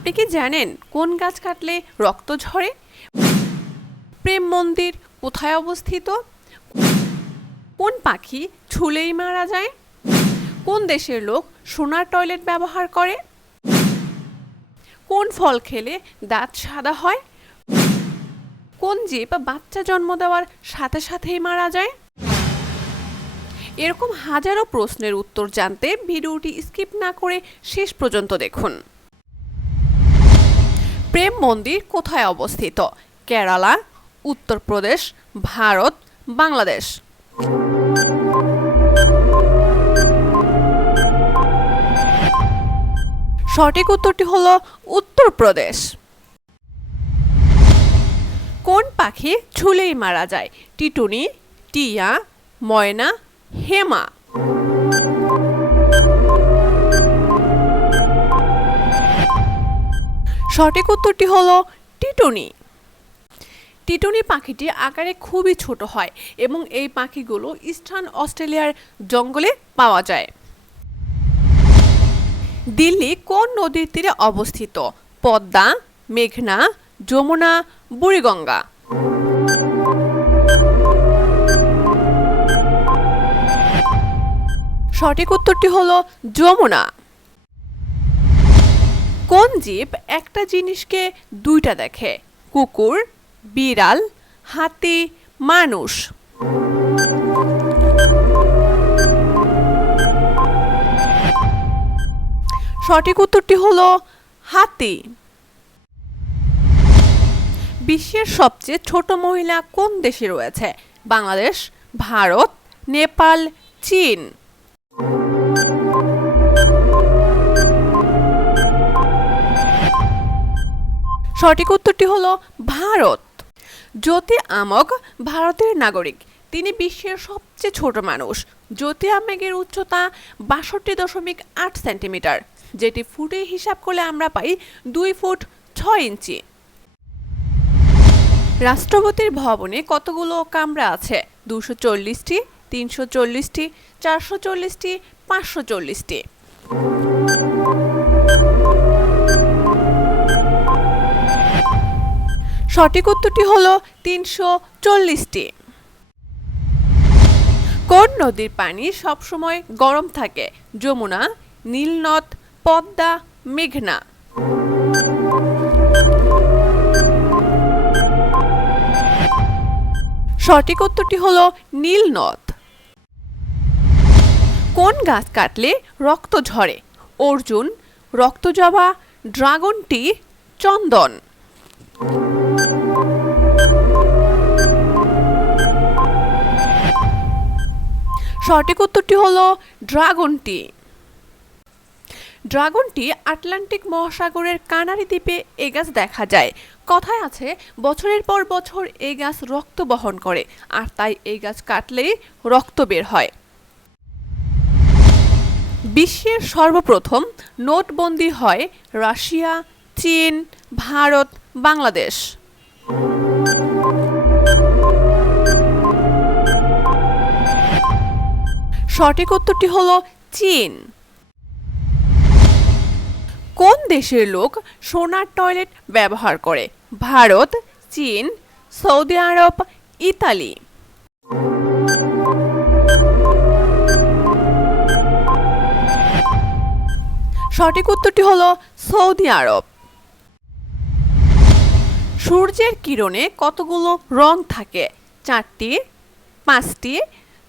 আপনি কি জানেন কোন গাছ কাটলে রক্ত ঝরে? প্রেম মন্দির কোথায় অবস্থিত? কোন পাখি ছুলেই মারা যায়? কোন দেশের লোক সোনার টয়লেট ব্যবহার করে? কোন ফল খেলে দাঁত সাদা হয়? কোন জীব বাচ্চা জন্ম দেওয়ার সাথে সাথেই মারা যায়? এরকম হাজারো প্রশ্নের উত্তর জানতে ভিডিওটি স্কিপ না করে শেষ পর্যন্ত দেখুন। প্রেম মন্দির কোথায় অবস্থিত? কেরালা উত্তরপ্রদেশ ভারত, বাংলাদেশ। সঠিক উত্তরটি হলো উত্তরপ্রদেশ কোন পাখি ছুলেই মারা যায়? টিটুনি, টিয়া, ময়না, হেমা। সঠিক উত্তরটি হলো টিটুনি। টিটুনি পাখিটি আকারে খুবই ছোট হয় এবং এই পাখিগুলো ইস্টার্ন অস্ট্রেলিয়ার জঙ্গলে পাওয়া যায়। দিল্লি কোন নদীর তীরে অবস্থিত? পদ্মা, মেঘনা, যমুনা, বুড়িগঙ্গা। সঠিক উত্তরটি হলো যমুনা। কোন জীব একটা জিনিসকে দুইটা দেখে? কুকুর, বিড়াল, হাতি, মানুষ। সঠিক উত্তরটি হলো হাতি। বিশ্বের সবচেয়ে ছোট মহিলা কোন দেশে রয়েছে? বাংলাদেশ, ভারত, নেপাল, চীন। সঠিক উত্তরটি হলো ভারত। জ্যোতি আমক ভারতের নাগরিক। তিনি বিশ্বের সবচেয়ে ছোট মানুষ। জ্যোতি আমেগের উচ্চতা বাষট্টি দশমিক আট সেন্টিমিটার, যেটি ফুটে হিসাব করলে আমরা পাই দুই ফুট ছয় ইঞ্চি। রাষ্ট্রপতির ভবনে কতগুলো কামরা আছে? দুশো চল্লিশটি, তিনশো চল্লিশটি, চারশো চল্লিশটি, পাঁচশো চল্লিশটি। সঠিক উত্তরটি হল তিনশো চল্লিশটি। কোন নদীর পানি সবসময় গরম থাকে? যমুনা, নীলনদ, পদ্মা, মেঘনা। সঠিক উত্তরটি হল নীলনদ। কোন গাছ কাটলে রক্ত ঝরে? অর্জুন, রক্তজবা ড্রাগন টি চন্দন। সঠিক উত্তরটি হলো ড্রাগন টি ড্রাগনটি আটলান্টিক মহাসাগরের কানারি দ্বীপে এ গাছ দেখা যায়। কথায় আছে, বছরের পর বছর এই গাছ রক্ত বহন করে, আর তাই এই গাছ কাটলেই রক্ত বের হয়। বিশ্বের সর্বপ্রথম নোটবন্দি হয় রাশিয়া, চীন, ভারত, বাংলাদেশ। সঠিক উত্তরটি হলো চীন। কোন দেশের লোক সোনার টয়লেট ব্যবহার করে? ভারত, চীন, সৌদি আরব, ইতালি। সঠিক উত্তরটি হলো সৌদি আরব। সূর্যের কিরণে কতগুলো রং থাকে? চারটি, পাঁচটি,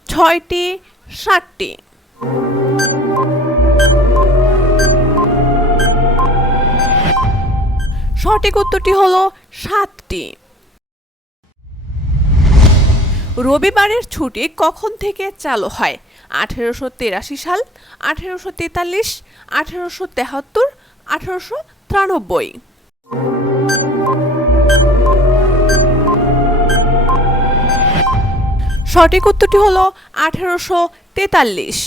ছয়টি সাতটি। সঠিক উত্তরটি হলো সাতটি। রবিবারের ছুটি কখন থেকে চালু হয়? আঠেরোশো তেরাশি সাল, আঠেরোশো তেতাল্লিশ, আঠেরোশো তেহাত্তর, আঠেরোশো তিরানব্বই। সঠিক উত্তরটি হলো আঠেরোশো তেতাল্লিশ।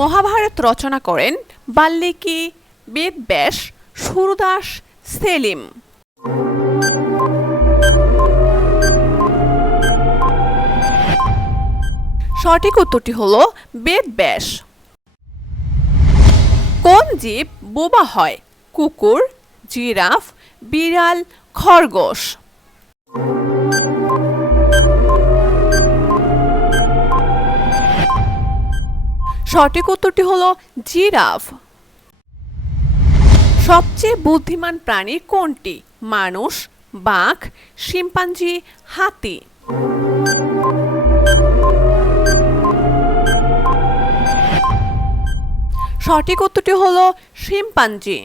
মহাভারত রচনা করেন বাল্মীকি বেদব্যাস সুরদাস সেলিম। সঠিক উত্তরটি হলো বেদব্যাস। কোন জীব বোবা হয়? কুকুর, জিরাফ, বিড়াল, খরগোশ। সঠিক উত্তরটি হলো জিরাফ। সবচেয়ে বুদ্ধিমান প্রাণী কোনটি? মানুষ, বাঘ, শিম্পাঞ্জি, হাতি। সঠিক উত্তরটি হলো শিম্পাঞ্জি।